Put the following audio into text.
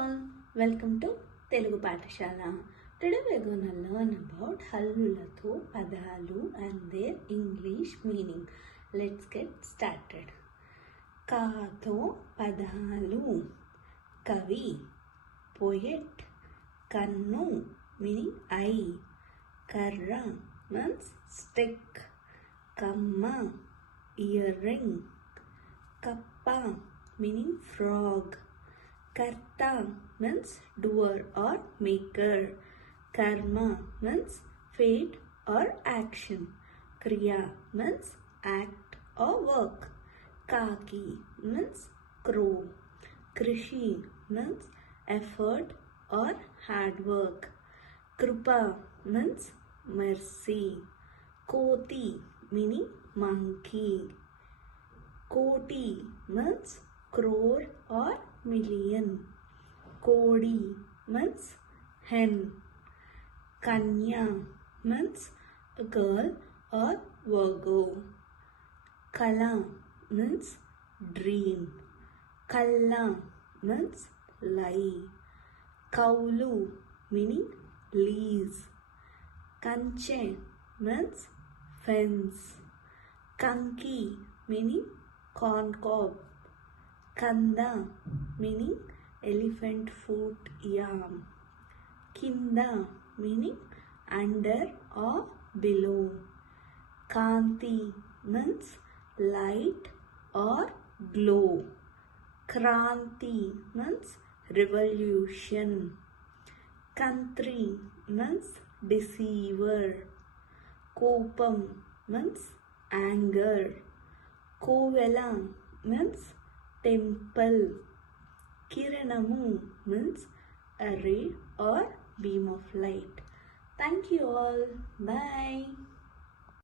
all, welcome to Telugu Pathashala. Today we are going to learn about Hallulato Padalu and their English meaning. Let's get started. Kato Padalu, Kavi, poet. Kannu meaning eye. Karra means stick. Kamma, earring. Kappa meaning frog. Karta means doer or maker. Karma means fate or action. Kriya means act or work. Kaki means crow. Krishi means effort or hard work. Krupa means mercy. Koti meaning monkey. Koti means crore or million. Kodi means hen. Kanya means a girl or Virgo. Kala means dream. Kalla means lie. Kaulu meaning lease. Kanche means fence. Kanki meaning corn cob. Kanda meaning elephant foot yam. Kinda meaning under or below. Kanti means light or glow. Kranti means revolution. Kantri means deceiver. Kopam means anger. Kovela means temple. Kiranamu means a ray or beam of light. Thank you all. Bye.